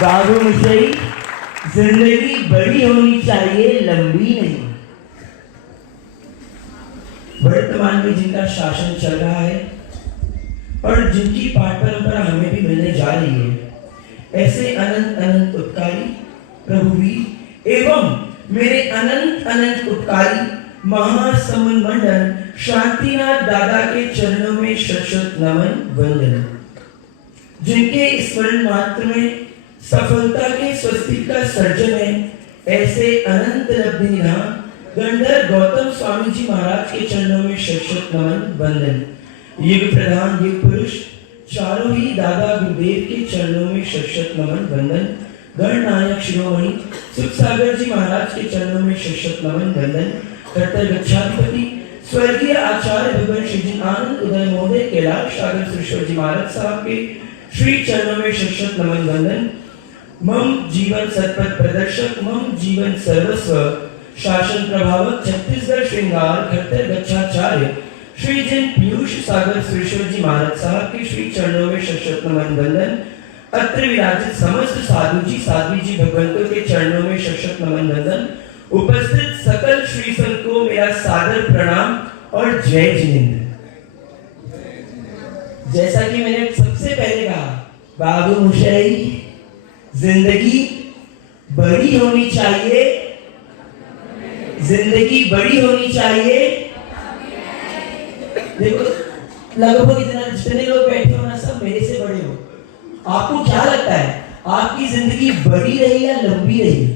बाबू मुझे जिंदगी बड़ी होनी चाहिए, लंबी नहीं। वर्तमान में जिनका शासन चल रहा है और जिनकी पाठ परंपरा हमें भी मिलने जा रही है, ऐसे अनंत अनंत उपकारी प्रभुवीर एवं मेरे अनंत अनंत उपकारी महासमुन मंडल शांतिनाथ दादा के चरणों में शत नमन वंदन। जिनके स्मरण मात्र में सफलता के स्वस्तिक का सर्जन है, ऐसे अनंत लब्धि निधान गंधर्व गौतम स्वामी जी महाराज के चरणों में शत नमन वंदन। युग प्रधान युग पुरुष चारों ही दादा गुरुदेव के चरणों में शत नमन वंदन। गणनायक शिरोमणि सुख सागर जी महाराज के चरणों में शत नमन वंदन। कर्तव्य गच्छाधिपति स्वर्गीय आचार्य भगवान श्री जी आनंद उदय महोदय कैलाश सागर श्रीश्वर जी महाराज साहब के श्री चरणों में शत नमन वंदन। मम जीवन सतपथ प्रदर्शक मम जीवन सर्वस्व शासन प्रभावक छत्तीसगढ़ श्रृंगार कर्तव्य गच्छाचार्य श्री जिन पीयूष सागर श्रीश्वर जी महाराज साहब के श्री चरणों में शत नमन वंदन। अत्र विराजित समस्त साधु जी साध्वी जी भगवंतों के चरणों में शत नमन वंदन। उपस्थित सकल श्री संत को मेरा सादर प्रणाम और जय जिनेंद्र। जैसा कि मैंने सबसे पहले कहा, बाबू मुशई जिंदगी बड़ी होनी चाहिए, जिंदगी बड़ी होनी चाहिए। देखो लगभग जितने लोग बैठे हो ना, सब मेरे से बड़े हो। आपको क्या लगता है, आपकी जिंदगी बड़ी रही या लंबी रही?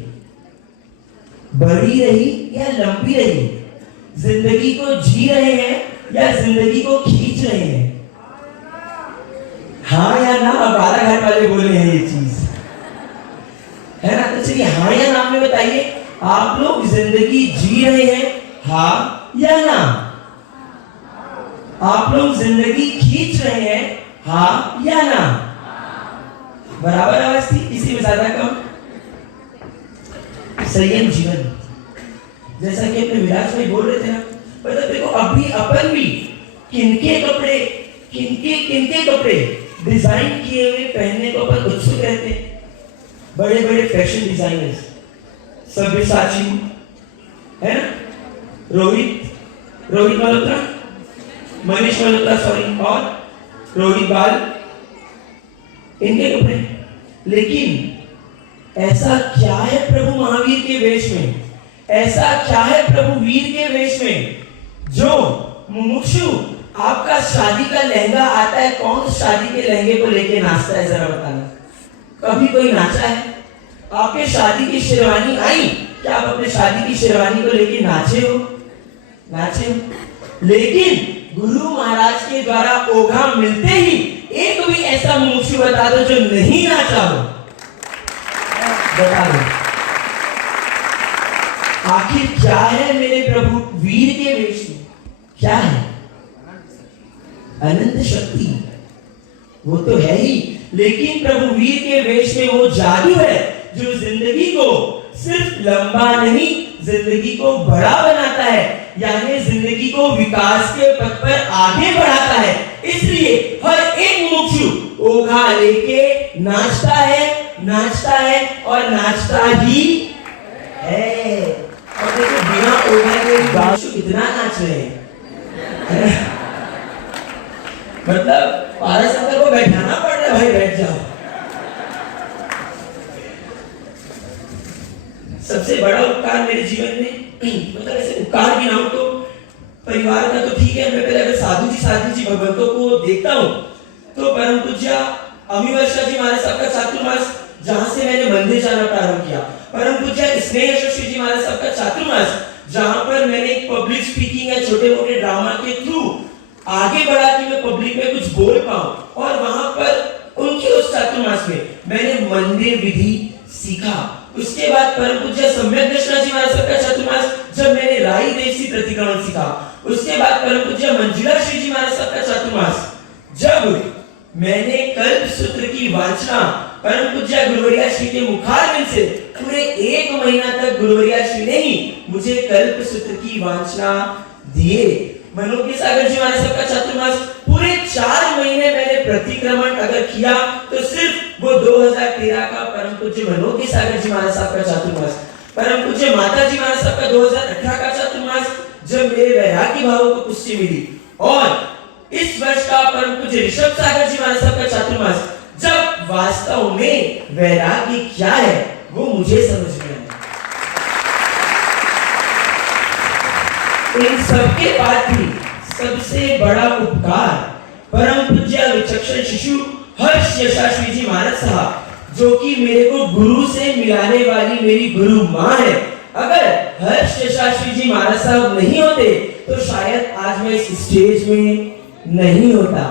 बड़ी रही या लंबी रही? जिंदगी को जी रहे हैं या जिंदगी को खींच रहे हैं? हाँ या ना? बालाघाट वाले बोले हैं ये चीज, है ना? तो चलिए हाँ या ना में बताइए, आप लोग जिंदगी जी रहे हैं, हाँ या ना? आप लोग जिंदगी खींच रहे हैं, हाँ या ना? बराबर आवाज थी, किसी में ज्यादा कम? संयम जीवन, जैसा कि अपने विराज में बोल रहे थे ना, मतलब देखो अभी अपन भी किनके कपड़े डिजाइन किए हुए पहनने को अपन उत्सुक रहते हैं। बड़े बड़े फैशन डिजाइनर्स, सब्यसाची है ना, रोहित मल्होत्रा, मनीष मल्होत्रा सॉरी, और रोहित बाल, इनके कपड़े। लेकिन ऐसा क्या है प्रभु महावीर के वेश में, ऐसा क्या है प्रभु वीर के वेश में, जो मुमुक्षु आपका शादी का लहंगा आता है, कौन शादी के लहंगे को लेके नाचता है, जरा बताना। कभी कोई नाचा है? आपके शादी की शेरवानी आई, क्या आप अपने शादी की शेरवानी को लेके नाचे हो? लेकिन गुरु महाराज के द्वारा ओघा मिलते ही एक भी ऐसा मुमुक्षु बता दो जो नहीं नाचा हो, बता दो। आखिर क्या है मेरे प्रभु वीर के वेश में? क्या है? अनंत शक्ति, वो तो है ही, लेकिन प्रभु वीर के वेश में वो जादू है जो जिंदगी को सिर्फ लंबा नहीं, जिंदगी को बड़ा बनाता है, यानी जिंदगी को विकास के पथ पर आगे बढ़ाता है। इसलिए हर एक मुमुक्षु ओघा लेके नाचता है और नाचता ही है। और देखो बिना ओघा के मुमुक्षु कितना नाच रहे हैं। मतलब पाराशंकर को बैठाना पड़ रहा है, भाई बैठ जाओ। सबसे बड़ा उपकार मेरे जीवन में, मतलब ऐसे उपकार भी ना हो तो परिवार का तो ठीक है, मैं पहले अगर साधु जी भगवंतों को देखता हूँ तो परम पूज्य अमीवर्षा जी महाराज साहब का चातुर्मास, जहां से मैंने मंदिर जाना प्रारंभ किया, परम पूज्य स्नेह यशस्वी जी महाराज साहब का चातुर्मास, जहां पर मैंने पब्लिक स्पीकिंग या छोटे मोटे ड्रामा के थ्रू आगे बढ़ा कि मैं पब्लिक में कुछ बोल पाऊं, और वहां पर उनके उस चातुर्मास में मैंने मंदिर विधि सीखा। उसके बाद परम पूज्य सम्यक दर्शना जी महाराज साहब का चातुर्मास, जब मैंने राई देशी प्रतिक्रमण सीखा। उसके बाद परम पूज्य मंजुला श्री जी महाराज साहब का चातुर्मास, जब मैंने कल्प सूत्र की वाचना परम पूज्य गुरुवरिया श्री के मुखारविंद से पूरे 1 महीना तक गुरुवरिया श्री ने ही मुझे कल्प सूत्र की वाचना दिए। मनोज्ञ सागर जी महाराज साहब का चातुर्मास पूरे 4 महीने मैंने प्रतिक्रमण अगर किया तो सिर्फ वो 2013 का परम पूज्य मनोज सागर जी महाराज साहब का चातुर्मास, परम पूज्य माता जी महाराज साहब का 2018 का चातुर्मास, जब मेरे वैरागी भावों को पुष्टि मिली, और इस वर्ष का परम पूज्य ऋषभ सागर जी महाराज साहब का चातुर्मास, जब वास्तव में वैराग्य क्या है वो मुझे समझ में आया। इन सबके बाद भी सबसे बड़ा उपकार परम पूज्य विचक्षण शिशु हर्ष यशाश्वी जी महाराज साहब, जो कि मेरे को गुरु से मिलाने वाली मेरी गुरु माँ है। अगर हर्ष यशाश्वी जी महाराज साहब नहीं होते तो शायद आज मैं इस स्टेज में नहीं होता।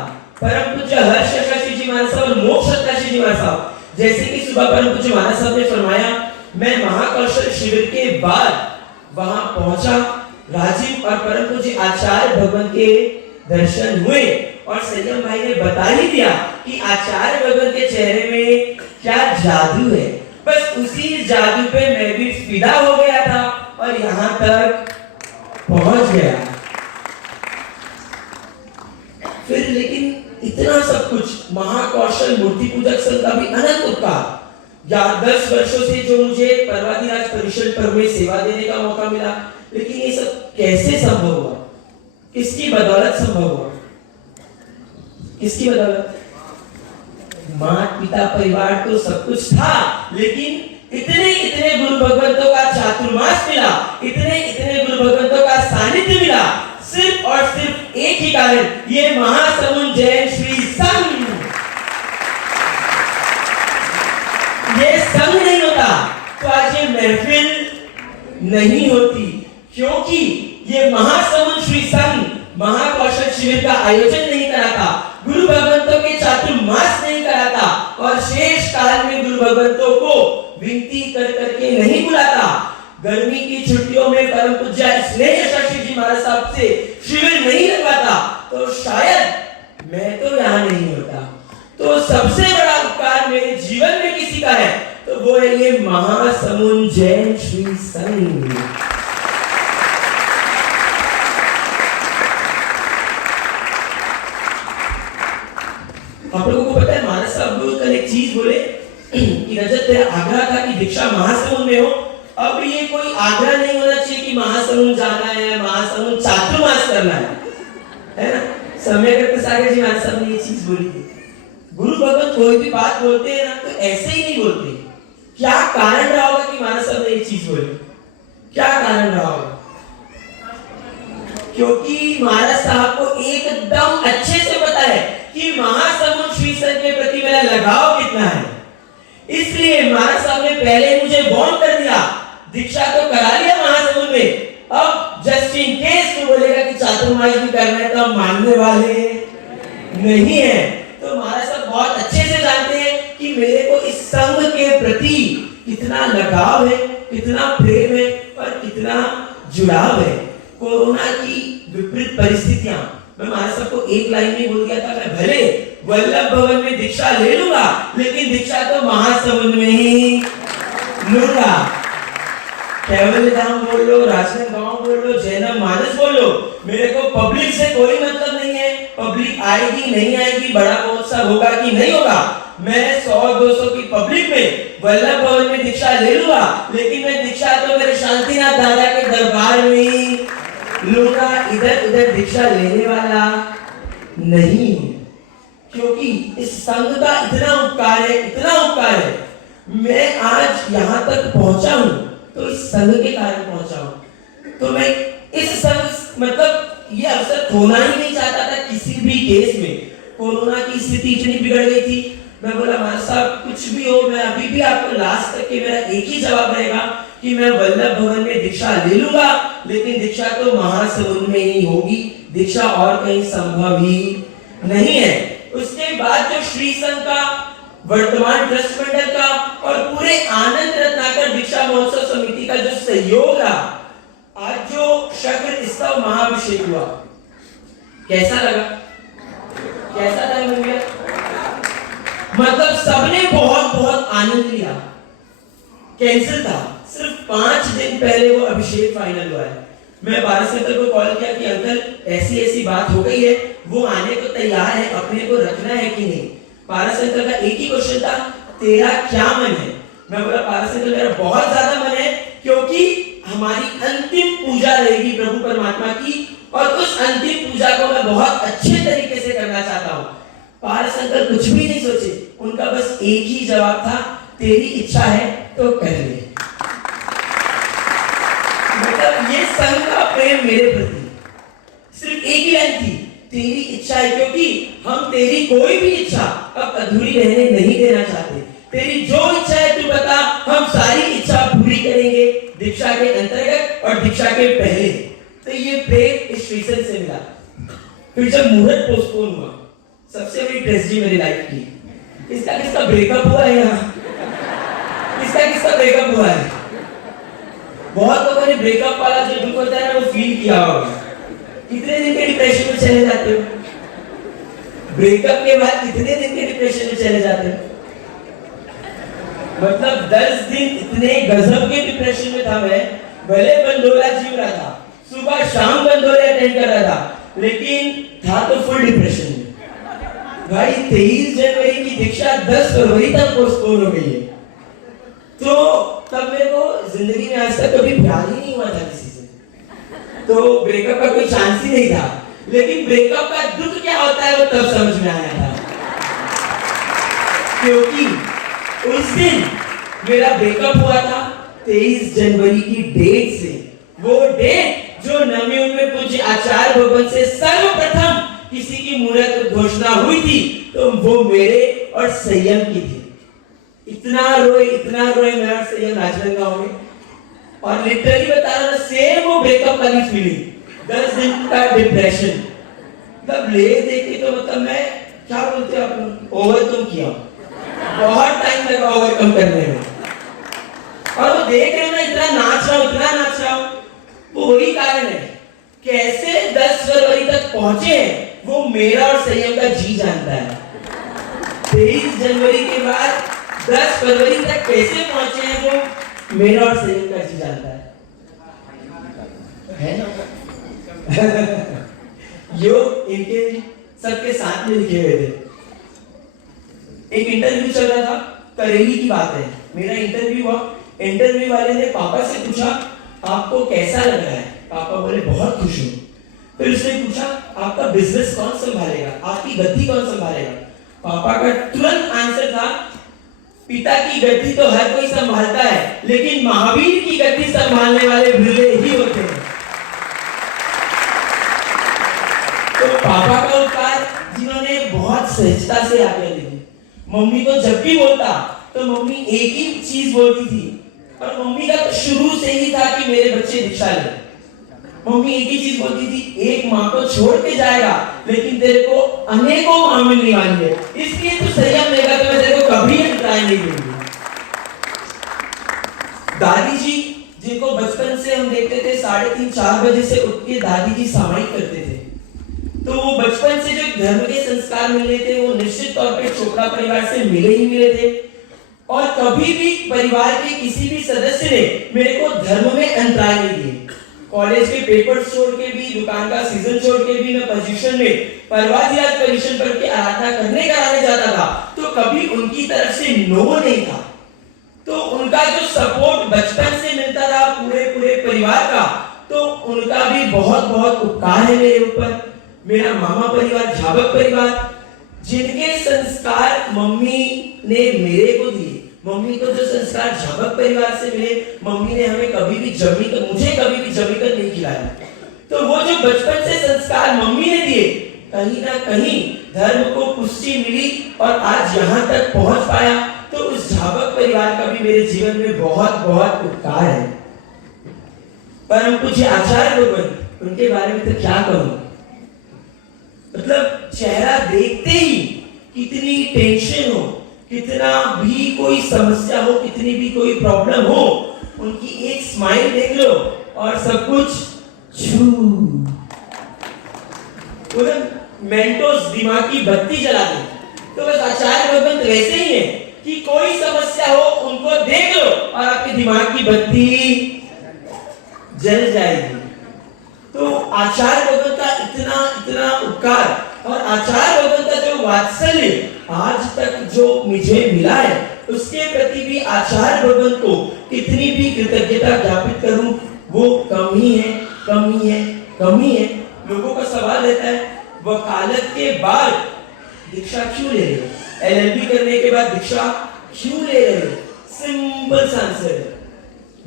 परम पूज्य हर्ष यशाश्वी जी महाराज साहब और मोक्ष सत्याशी जी महाराज साहब, जैसे कि सुबह परम पूज्य महाराज साहब ने फरमाया, मैं महाकौशल शिविर के बाद वहां पहुंचा, राजीव और परम पूज्य आचार्य भगवान के दर्शन हुए, और संयम भाई ने बता ही दिया कि आचार्य भगवान के चेहरे में क्या जादू है। बस उसी जादू पे मैं भी फिदा हो गया था और यहाँ तक पहुंच गया। फिर लेकिन इतना सब कुछ महाकौशल मूर्ति पूजक संघ का भी अनंत उपकार, या 10 वर्षों से जो मुझे पर्वतीराज परिषद पर्व में सेवा देने का मौका मिला, लेकिन ये सब कैसे संभव हुआ, किसकी बदौलत संभव हुआ, किसकी बदौलत? माता पिता परिवार तो सब कुछ था, लेकिन इतने गुरु भगवंतों का चातुर्मास मिला, इतने गुरु भगवंतों का सानिध्य मिला, सिर्फ और सिर्फ एक ही कारण, ये महासमुंद जैन श्री संघ। ये संघ नहीं होता तो आज ये महफिल नहीं होती, क्योंकि ये महासमुंद श्री संघ महाकौशल शिविर का आयोजन नहीं कराता, गुरु भगवंतों के चातुर्मास नहीं कराता, और शेष काल में गुरु भगवंतों को विनती कर करके नहीं बुलाता। गर्मी की छुट्टियों में परम पूज्य स्नेह यशाश्वी जी महाराज साहब से शिविर नहीं लगवाता तो शायद मैं तो यहाँ नहीं होता। तो सबसे बड़ा उपकार मेरे जीवन में किसी का है तो वो है ये महासमुंद जैन श्री संघ। आप लोगों को पता है महाराज साहब कल एक चीज बोले कि रजत तेरा आग्रह था कि दीक्षा महासमुंद में हो। अब ये कोई आग्रह नहीं होना चाहिए कि महासमुंद जाना है, महासमुंद चातुर्मास करना है ना। सम्यक सागर जी महाराज साहब ने ये चीज बोली थी। गुरु भगवत कोई भी बात बोलते हैं ना तो ऐसे ही नहीं बोलते। क्या कारण रहा होगा कि महाराज साहब ने ये चीज बोली? क्या कारण रहा होगा? क्योंकि महाराज साहब को एकदम अच्छे से पता है कि महासमुंद श्री संघ के प्रति मेरा लगाव कितना है। इसलिए महाराज साहब ने पहले मुझे वार्न कर दिया, दीक्षा तो करा लिया महासमुंद में, अब जस्ट इन केस तो बोलेगा कि चातुर्मास भी करना है तो हम मानने वाले नहीं है। तो महाराज साहब बहुत अच्छे से जानते हैं कि मेरे को इस संघ के प्रति कितना लगाव है, कितना प्रेम है और कितना जुड़ाव है। कोरोना की विपरीत परिस्थितियां, मैं महाराज साहब को एक लाइन में बोल गया था, मैं भले वल्लभ भवन में दीक्षा ले लूंगा लेकिन दीक्षा तो महासमुंद में ही लूंगा। केवल धाम बोल लो, राजनांदगांव बोल लो, जैनम मानस बोल लो, मेरे को पब्लिक से कोई मतलब नहीं है। पब्लिक आएगी नहीं आएगी, बड़ा महोत्सव होगा कि नहीं होगा, मैं 100-200 की पब्लिक में वल्लभ भवन में दीक्षा ले लूंगा, लेकिन मैं दीक्षा तो मेरे शांतिनाथ दादा के दरबार में ही लूंगा, इधर उधर दीक्षा लेने वाला नहीं। क्योंकि इस संघ का इतना उपकार है, इतना उपकार है, मैं आज यहाँ तक पहुंचा हूं तो इस संघ के कारण पहुंचा हूं। तो मैं इस संघ मतलब ये अवसर खोना ही नहीं चाहता था किसी भी केस में। कोरोना की स्थिति इतनी बिगड़ गई थी, मैं बोला महाराज साहब कुछ भी हो, मैं अभी भी आपको लास्ट तक के मेरा एक ही जवाब रहेगा कि मैं वल्लभ भवन में दीक्षा ले लूंगा, लेकिन दीक्षा तो महासमुंद में ही होगी, दीक्षा और कहीं संभव ही नहीं है। उसके बाद जो श्री संघ का, वर्तमान ट्रस्ट मंडल का और पूरे आनंद रत्नाकर दीक्षा महोत्सव समिति का जो सहयोग रहा, आज जो शक्र स्तव महाअभिषेक हुआ, कैसा लगा? कैसा था भैया? मतलब सबने बहुत बहुत आनंद लिया। कैंसिल था, सिर्फ 5 दिन पहले वो अभिषेक फाइनल हुआ है। मैं भारत अंकल को कॉल किया कि अंकल ऐसी ऐसी बात हो गई है, वो आने को तैयार है, अपने को रखना है कि नहीं? पारस अंकल का एक ही क्वेश्चन था, तेरा क्या मन है? मैं बोला पारस अंकल मेरा बहुत ज्यादा मन है, क्योंकि हमारी अंतिम पूजा रहेगी प्रभु परमात्मा की, और उस अंतिम पूजा को मैं बहुत अच्छे तरीके से करना चाहता हूँ। पारस अंकल कुछ भी नहीं सोचे, उनका बस एक ही जवाब था, तेरी इच्छा है तो कर ले। मतलब ये संघ का प्रेम मेरे प्रति सिर्फ एक ही लाइन थी, तेरी इच्छा है, क्योंकि हम तेरी कोई भी इच्छा अब अधूरी रहने नहीं देना चाहते। तेरी जो इच्छा है तू बता, हम सारी इच्छा पूरी करेंगे दीक्षा के अंतर्गत और दीक्षा के पहले। तो ये प्रेम इस रीजन से मिला। फिर जब मुहूर्त पोस्टपोन हुआ, सबसे बड़ी ट्रेजेडी मेरी लाइफ की, इसका किसका ब्रेकअप हुआ है यहाँ? इसका किसका ब्रेकअप हुआ है? बहुत लोगों ने ब्रेकअप वाला जो दुख होता है ना वो फील किया होगा। कितने दिन के डिप्रेशन में चले जाते हो? ब्रेकअप के बाद कितने दिन के डिप्रेशन में चले जाते हो? मतलब 10 दिन इतने गजब के डिप्रेशन में था मैं। भले बंदोला जीव रहा था, सुबह शाम बंदोला अटेंड कर रहा था, लेकिन था तो फुल डिप्रेशन में। भाई 23 जनवरी की दीक्षा 10 फरवरी तक पोस्टपोन हो गई है। तो तब मेरे को जिंदगी में आज तक कभी प्यार ही नहीं हुआ था किसी से, तो ब्रेकअप का कोई चांस ही नहीं था। लेकिन ब्रेकअप का दुख क्या होता है वो तब समझ में आया था, क्योंकि उस दिन मेरा ब्रेकअप हुआ था 23 जनवरी की डेट से। वो डेट जो नवयुग में पूज्य आचार्य भवन से सर्वप्रथम किसी की मुहूर्त घोषणा हुई थी, तो वो मेरे और संयम की थी। इतना रोए मैं और संयम राजनांदगांव में, और लिटरली बता रहा सेम वो ब्रेकअप वाली फीलिंग, 10 दिन का डिप्रेशन। तब ले देखे तो मतलब मैं क्या बोलते हैं आप, ओवरकम किया, बहुत टाइम लगा ओवरकम करने में। और वो देख रहे हो ना, इतना नाच रहा हूं, वो वही कारण है कैसे 10 फरवरी तक पहुंचे हैं, वो मेरा और संयम का जी जानता है। 23 जनवरी के बाद 10 फरवरी तक कैसे पहुंचे हैं वो मेरा और संयम का जी जानता है ना? योग इनके सबके साथ में लिखे हुए थे। एक इंटरव्यू चल रहा था, करेली की बात है, मेरा इंटरव्यू हुआ। इंटरव्यू वाले ने पापा से पूछा आपको कैसा लग रहा है? पापा बोले बहुत खुश हूं। फिर उसने पूछा आपका बिजनेस कौन संभालेगा, आपकी गद्दी कौन संभालेगा? पापा का तुरंत आंसर था पिता की गद्दी तो हर कोई संभालता है, लेकिन महावीर की गद्दी संभालने वाले बिरले ही होते हैं। तो पापा का उपकार जिन्होंने बहुत सहजता से आज्ञा दी। मम्मी को जब भी बोलता तो मम्मी एक ही चीज बोलती थी, और मम्मी का तो शुरू से ही था कि मेरे बच्चे दीक्षा ले। मम्मी एक ही चीज बोलती थी, एक माँ को छोड़ के जाएगा लेकिन तेरे को अनेकों माँ मिलने वाली है, इसलिए तू संयम लेगा तो मैं तेरे को कभी अंतराय नहीं दूंगी। दादी जी जिनको बचपन से हम देखते थे 3:30-4 बजे से उठ के दादी जी सामायिक करते थे, तो वो बचपन से जो धर्म के संस्कार मिले थे वो निश्चित तौर पे चोपड़ा परिवार से मिले ही मिले थे। और कभी भी परिवार के किसी भी सदस्य ने मेरे को धर्म में अंतराय नहीं दिए। कॉलेज के पेपर्स छोड़ के भी, दुकान का सीजन छोड़ के भी मैं पोजीशन में परवादिराज पोजीशन पर के आराधना करने कराने जाता था, तो कभी उनकी तरफ से नो नहीं था। तो उनका जो सपोर्ट बचपन से मिलता था पूरे परिवार का, तो उनका भी बहुत बहुत उपकार है मेरे ऊपर। मेरा मामा परिवार, झाबक परिवार, जिनके संस्कार मम्मी ने मेरे को दिए, मम्मी को जो संस्कार झाबक परिवार से मिले, मम्मी ने हमें कभी भी मुझे कभी भी जमीकर नहीं खिलाया। तो वो जो बचपन से संस्कार मम्मी ने दिए, कहीं ना कहीं धर्म को पुष्टि मिली और आज यहाँ तक पहुंच पाया। तो उस झाबक परिवार का भी मेरे जीवन में बहुत बहुत उपकार है। परम पूज्य आचार्य भगवान, उनके बारे में तो क्या कहूं, मतलब चेहरा देखते ही कितनी टेंशन हो, कितना भी कोई समस्या हो, कितनी भी कोई प्रॉब्लम हो, उनकी एक स्माइल देख लो और सब कुछ छू, मेंटोस दिमाग की बत्ती जला दे। तो बस आचार्य भगवान वैसे ही है कि कोई समस्या हो उनको देख लो और आपके दिमाग की बत्ती जल जाएगी। तो आचार्य भगवान का इतना उपकार और आचार्य भगवान का जो वात्सल्य आज तक जो मुझे मिला है, उसके प्रति भी आचार्य भगवान को कितनी भी कृतज्ञता ज्ञापित करूं, वो कम ही है, कम ही है, कम ही है। लोगों का सवाल रहता है, वकालत के बाद दीक्षा क्यों ले रहे हो? एलएलबी करने के बाद दीक्षा क्यों ले रहे हो? सिंपल सा आंसर है,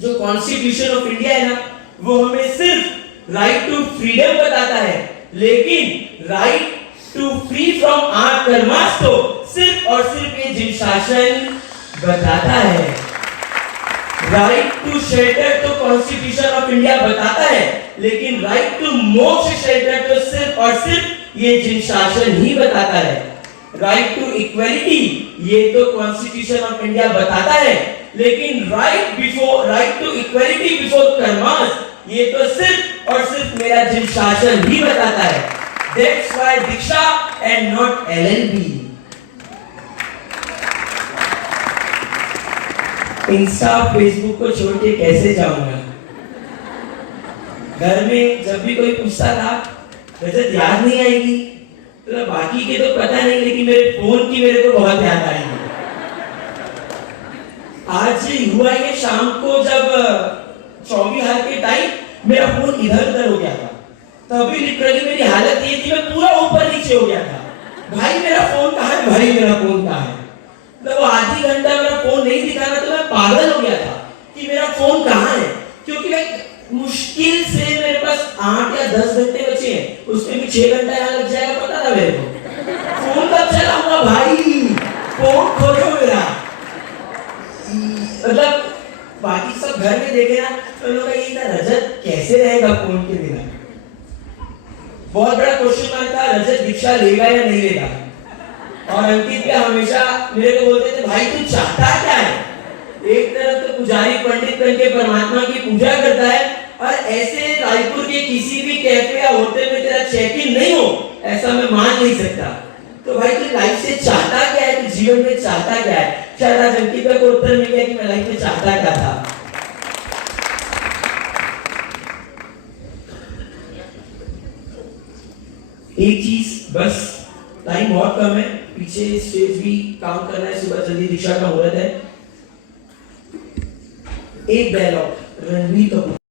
जो कॉन्स्टिट्यूशन ऑफ इंडिया है ना, वो हमें सिर्फ राइट टू फ्रीडम बताता है, लेकिन right to free from our karmas तो सिर्फ और सिर्फ ये जिन शासन बताता है। राइट टू शेल्टर तो कॉन्स्टिट्यूशन ऑफ इंडिया बताता है, लेकिन राइट टू मोक्ष शेल्टर तो सिर्फ और सिर्फ ये जिन शासन ही बताता है। राइट टू इक्वलिटी ये तो कॉन्स्टिट्यूशन ऑफ इंडिया बताता है, लेकिन right to equality before karmas ये तो सिर्फ और सिर्फ मेरा जिन शासन ही बताता है। That's why Diksha and not LLB. Insta Facebook को छोड़ के कैसे जाऊंगा? घर में जब भी कोई पूछता था, रजत याद नहीं आएगी? तो बाकी के तो पता नहीं, लेकिन मेरे फोन की मेरे को बहुत याद आएगी। आज हुआ ये शाम को जब चौबीहार के टाइम मेरा फोन इधर उधर हो गया था, तभी लिटरली मेरी हालत ये थी, मैं पूरा ऊपर नीचे हो गया था। भाई मेरा फोन कहाँ है? भाई मेरा फोन कहाँ है? मतलब वो आधी घंटा मेरा फोन नहीं दिखा रहा, तो मैं पागल हो गया था कि मेरा फोन कहाँ है। क्योंकि मैं मुश्किल से मेरे पास 8 या 10 घंटे बचे हैं, उसमें भी 6 घंटा यहाँ लग जाएगा, पता था मेरे को। फोन कब चलाऊंगा भाई? फोन खोलो मेरा। मतलब बाकी सब घर में देखे ना, तो लोग यही था, रजत कैसे रहेगा फोन के बिना? बहुत बड़ा क्वेश्चन मार्क था, रजत दीक्षा लेगा या नहीं लेगा। और अंकित क्या हमेशा मेरे को बोलते थे, भाई तू चाहता क्या है? एक तरफ तो पुजारी पंडित बन के परमात्मा की पूजा करता है, और ऐसे रायपुर के किसी भी कैफे या होटल में तेरा चेक इन नहीं हो, ऐसा मैं मान नहीं सकता। तो भाई तू लाइफ से चाहता क्या है? तू जीवन में चाहता क्या है? शायद आज अंकित को उत्तर मिल गया कि मैं लाइफ में चाहता क्या था। एक चीज बस, टाइम बहुत कम है, पीछे स्टेज भी काम करना है, सुबह जल्दी दीक्षा का मुहूर्त है। एक डायलॉग रणवीर कपूर